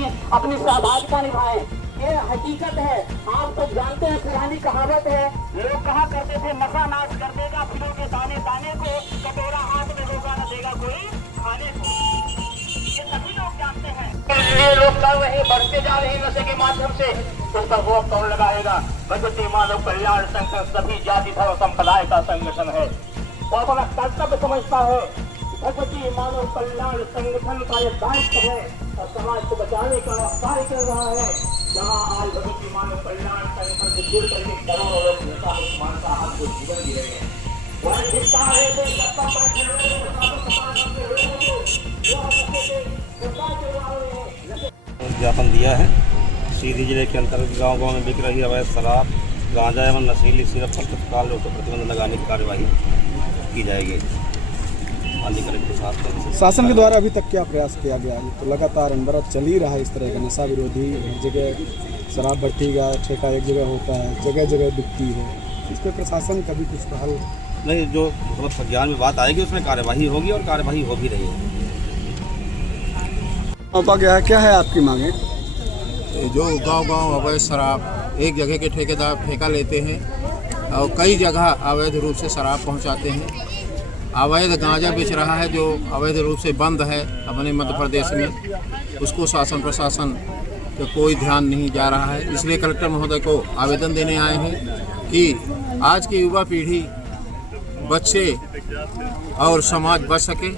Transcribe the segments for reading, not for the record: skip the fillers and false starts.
में अपनी सहभागिता निभाएं। ये हकीकत है, आप सब जानते हैं, पुरानी कहावत है, लोग कहा करते थे नशा नाश कर देगा फूलों के दाने दाने को, कटोरा हाथ में होगा न देगा कोई खाने को। ये सभी लोग जानते हैं, ये लोग कर रहे बढ़ते जा रहे नशे के माध्यम से, तो उसका रोक कौन लगाएगा? भगवती मानव कल्याण संगठन सभी जाति धर्म संप्रदाय का संगठन है और अपना कर्तव्य समझता है। भगवती मानव कल्याण संगठन का यह दायित्व है और समाज को बचाने का कार्य कर रहा है। जहाँ आज भगवती मानव कल्याण संगठन से जुड़ करके करोड़ों लोग नेता मानता हाथ को जीवन दे रहे हैं। वह हिस्सा है जो सत्ता पर ज्ञापन दिया है। सीधी जिले के अंतर्गत गांव-गांव में बिक रही अवैध शराब, गांजा एवं नशीली सिरप पर तत्काल लोगों को प्रतिबंध लगाने की कार्यवाही की जाएगी। शासन के द्वारा अभी तक क्या प्रयास किया गया है? तो लगातार अनवरत चल ही रहा है इस तरह का नशा विरोधी। एक जगह शराब भट्टी का ठेका एक जगह होता है, जगह जगह बिकती है। इस पर प्रशासन कभी कुछ पहल नहीं, जो मतलब संज्ञान में बात आएगी उसमें कार्यवाही होगी और कार्यवाही हो भी रही है। सौंपा गया है, क्या है आपकी मांगे? जो गांव-गांव अवैध शराब एक जगह के ठेकेदार ठेका लेते हैं और कई जगह अवैध रूप से शराब पहुंचाते हैं। अवैध गांजा बेच रहा है जो अवैध रूप से बंद है अपने मध्य प्रदेश में, उसको शासन प्रशासन का कोई ध्यान नहीं जा रहा है। इसलिए कलेक्टर महोदय को आवेदन देने आए हैं कि आज की युवा पीढ़ी, बच्चे और समाज बच सके,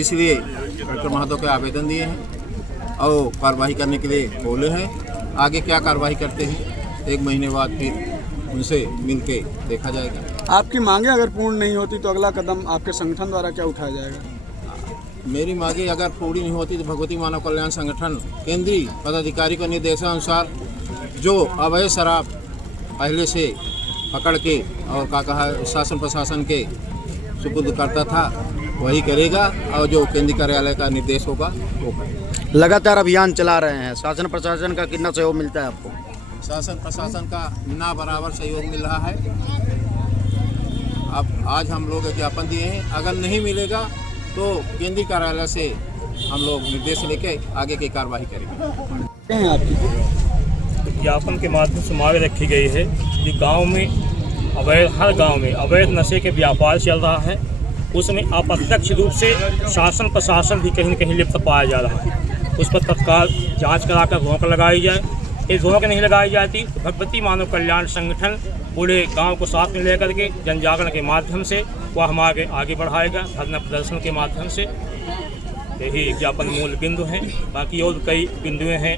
इसलिए कलेक्टर महोदय को आवेदन दिए हैं और कार्रवाई करने के लिए बोले हैं। आगे क्या कार्रवाई करते हैं 1 महीने बाद फिर उनसे मिलके देखा जाएगा। आपकी मांगे अगर पूर्ण नहीं होती तो अगला कदम आपके संगठन द्वारा क्या उठाया जाएगा? मेरी मांगे अगर पूरी नहीं होती तो भगवती मानव कल्याण संगठन केंद्रीय पदाधिकारी के निर्देशानुसार जो अवैध शराब पहले से पकड़ के और क्या कहा शासन प्रशासन के सुपुर्द करता था वही करेगा और जो केंद्रीय कार्यालय का निर्देश होगा वो करेगा। लगातार अभियान चला रहे हैं, शासन प्रशासन का कितना सहयोग मिलता है आपको? शासन प्रशासन का ना बराबर सहयोग मिल रहा है। अब आज हम लोग ज्ञापन दिए हैं, अगर नहीं मिलेगा तो केंद्रीय कार्यालय से हम लोग निर्देश लेके आगे की कार्रवाई करेंगे। आपकी ज्ञापन के माध्यम से मांग रखी गई है कि गांव में हर गांव में अवैध नशे के व्यापार चल रहा है, उसमें अप्रत्यक्ष रूप से शासन प्रशासन भी कहीं न कहीं लिप्त पाया जा रहा है। उस पर तत्काल जाँच कराकर रोक लगाई जाए। इस रोक नहीं लगाई जाती तो भगवती मानव कल्याण संगठन पूरे गांव को साथ में लेकर के जन जागरण के माध्यम से वह हम आगे बढ़ाएगा, धरना प्रदर्शन के माध्यम से। यही ज्ञापन मूल बिंदु हैं। बाकी और कई बिंदुएं हैं,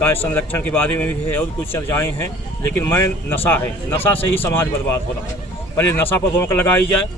गाय संरक्षण के बारे में भी है और कुछ चर्चाएँ हैं, लेकिन नशा है, नशा से ही समाज बर्बाद हो रहा है। पहले नशा पर रोक लगाई जाए।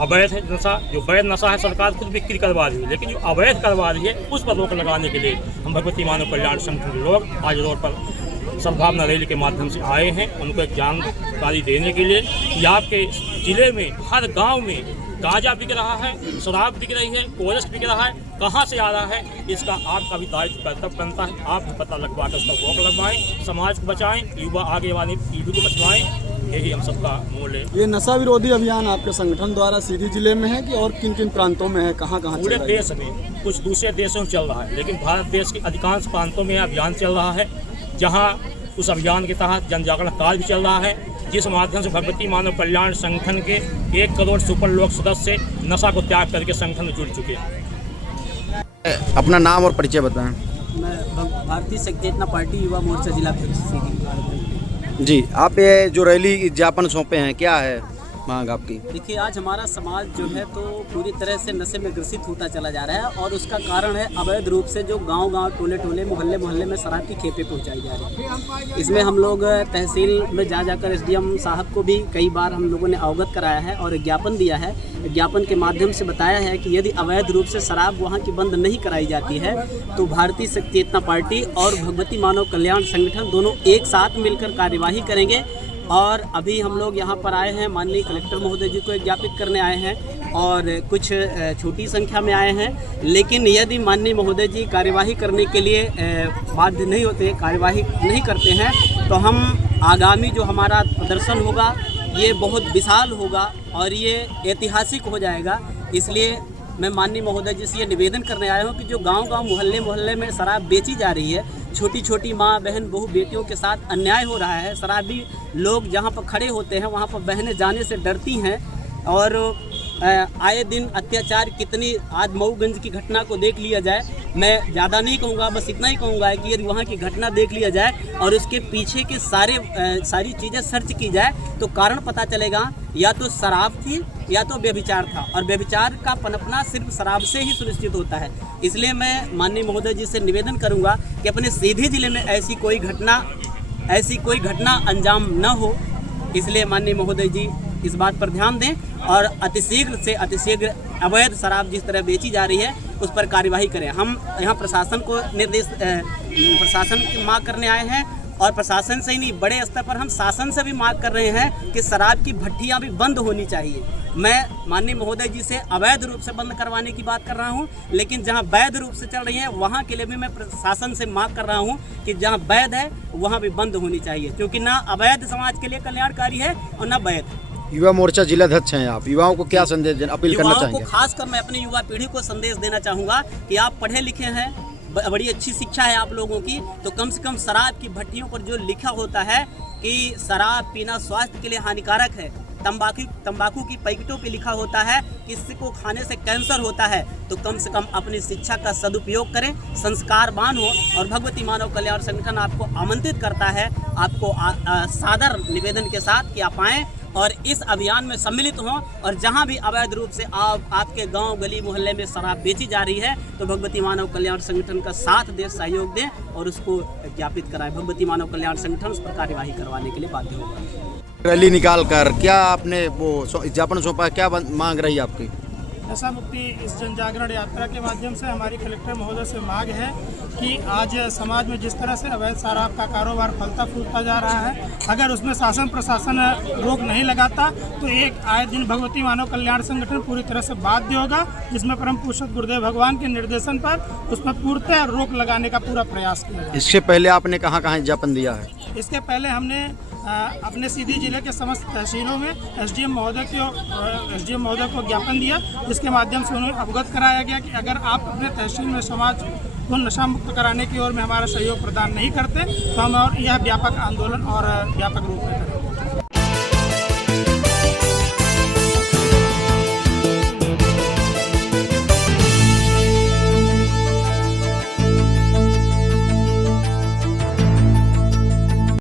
अवैध नशा, जो वैध नशा है सरकार खुद बिक्री करवा रही है, लेकिन जो अवैध करवा रही है उस पर रोक लगाने के लिए हम भगवती मानव कल्याण संगठन के लोग आज रोड पर सद्भावना रैली के माध्यम से आए हैं, उनको एक जानकारी देने के लिए कि आपके ज़िले में हर गांव में गांजा बिक रहा है, शराब बिक रही है, कोरस बिक रहा है, कहां से आ रहा है, इसका आपका भी दायित्व कर्तव्य बनता है। आप भी पता लगवा कर उसका रोक लगवाएं, समाज को बचाएं, युवा आगे वाली पीढ़ी को बचवाएं। यही हम सबका मूल है। ये नशा विरोधी अभियान आपके संगठन द्वारा सीधी जिले में है कि और किन किन प्रांतों में है, कहाँ पूरे देश में, कुछ दूसरे देशों में चल रहा है, लेकिन भारत देश के अधिकांश प्रांतों में अभियान चल रहा है, जहाँ उस अभियान के तहत जन जागरण कार्य भी चल रहा है, जिस माध्यम से भगवती मानव कल्याण संगठन के 1 करोड़ से ऊपर लोग सदस्य नशा को त्याग करके संगठन में जुड़ चुके हैं। अपना नाम और परिचय बताएं। मैं भारतीय शक्ति चेतना पार्टी युवा मोर्चा जिला अध्यक्ष। जी, आप ये जो रैली ज्ञापन सौंपे हैं, क्या है मांग आपकी? देखिए, आज हमारा समाज जो है तो पूरी तरह से नशे में ग्रसित होता चला जा रहा है और उसका कारण है अवैध रूप से जो गांव-गांव, टोले-टोले, मोहल्ले-मोहल्ले में शराब की खेपें पहुंचाई जा रही है। इसमें हम लोग तहसील में जाकर एसडीएम साहब को भी कई बार हम लोगों ने अवगत कराया है और ज्ञापन दिया है। ज्ञापन के माध्यम से बताया है कि यदि अवैध रूप से शराब वहाँ की बंद नहीं कराई जाती है तो भारतीय शक्ति चेतना पार्टी और भगवती मानव कल्याण संगठन दोनों एक साथ मिलकर कार्यवाही करेंगे। और अभी हम लोग यहाँ पर आए हैं, माननीय कलेक्टर महोदय जी को ज्ञापित करने आए हैं और कुछ छोटी संख्या में आए हैं, लेकिन यदि माननीय महोदय जी कार्यवाही करने के लिए बाध्य नहीं होते, कार्यवाही नहीं करते हैं, तो हम आगामी जो हमारा प्रदर्शन होगा ये बहुत विशाल होगा और ये ऐतिहासिक हो जाएगा। इसलिए मैं माननीय महोदय जी से ये निवेदन करने आया हूँ कि जो गांव-गांव मोहल्ले में शराब बेची जा रही है, छोटी छोटी माँ बहन बहू बेटियों के साथ अन्याय हो रहा है। शराबी लोग जहाँ पर खड़े होते हैं वहाँ पर बहनें जाने से डरती हैं और आए दिन अत्याचार कितनी, आज मऊगंज की घटना को देख लिया जाए, मैं ज़्यादा नहीं कहूँगा, बस इतना ही कहूँगा कि यदि वहाँ की घटना देख लिया जाए और उसके पीछे के सारी चीज़ें सर्च की जाए तो कारण पता चलेगा, या तो शराब थी या तो व्यभिचार था, और व्यभिचार का पनपना सिर्फ शराब से ही सुनिश्चित होता है। इसलिए मैं माननीय महोदय जी से निवेदन करूँगा कि अपने सीधी जिले में ऐसी कोई घटना अंजाम न हो। इसलिए माननीय महोदय जी इस बात पर ध्यान दें और अतिशीघ्र से अतिशीघ्र अवैध शराब जिस तरह बेची जा रही है उस पर कार्यवाही करें। हम यहाँ प्रशासन को प्रशासन की मांग करने आए हैं, और प्रशासन से ही नहीं, बड़े स्तर पर हम शासन से भी मांग कर रहे हैं कि शराब की भट्टियाँ भी बंद होनी चाहिए। मैं माननीय महोदय जी से अवैध रूप से बंद करवाने की बात कर रहा हूं, लेकिन जहां वैध रूप से चल रही है वहां के लिए भी मैं प्रशासन से मांग कर रहा हूं कि जहां वैध है वहां भी बंद होनी चाहिए, क्योंकि ना अवैध समाज के लिए कल्याणकारी है और ना वैध। युवा मोर्चा जिलाध्यक्ष हैं आप, युवाओं को क्या संदेश अपील करना चाहेंगे? युवाओं को खासकर मैं अपनी युवा पीढ़ी को संदेश देना चाहूँगा कि आप पढ़े लिखे हैं, बड़ी अच्छी शिक्षा है आप लोगों की, तो कम से कम शराब की भट्टियों पर जो लिखा होता है कि शराब पीना स्वास्थ्य के लिए हानिकारक है, तंबाकू की पैकेटों पे लिखा होता है कि इसको खाने से कैंसर होता है, तो कम से कम अपनी शिक्षा का सदुपयोग करें, संस्कारवान हो। और भगवती मानव कल्याण संगठन आपको आमंत्रित करता है, आपको सादर निवेदन के साथ कि आप आएँ और इस अभियान में सम्मिलित हों, और जहां भी अवैध रूप से आपके गांव गली मोहल्ले में शराब बेची जा रही है तो भगवती मानव कल्याण संगठन का साथ दें, सहयोग दें और उसको ज्ञापित कराएं। भगवती मानव कल्याण संगठन उस पर कार्यवाही करवाने के लिए बाध्य होगा। रैली निकाल कर क्या आपने वो ज्ञापन सौंपा, क्या मांग रही आपकी? नशा मुक्ति इस जन जागरण यात्रा के माध्यम से हमारी कलेक्टर महोदय से मांग है कि आज समाज में जिस तरह से अवैध शराब का कारोबार फलता फूलता जा रहा है, अगर उसमें शासन प्रशासन रोक नहीं लगाता तो एक आए दिन भगवती मानव कल्याण संगठन पूरी तरह से बाध्य होगा, जिसमें परम पुरुषोत्तम गुरुदेव भगवान के निर्देशन पर उसमें पूर्णतः रोक लगाने का पूरा प्रयास किया जाए। इससे पहले आपने कहाँ ज्ञापन दिया है? इसके पहले हमने अपने सीधी जिले के समस्त तहसीलों में एसडीएम महोदय को ज्ञापन दिया, जिसके माध्यम से उन्हें अवगत कराया गया कि अगर आप अपने तहसील में समाज को नशा मुक्त कराने की ओर में हमारा सहयोग प्रदान नहीं करते तो हम और यह व्यापक आंदोलन और व्यापक रूप में करेंगे।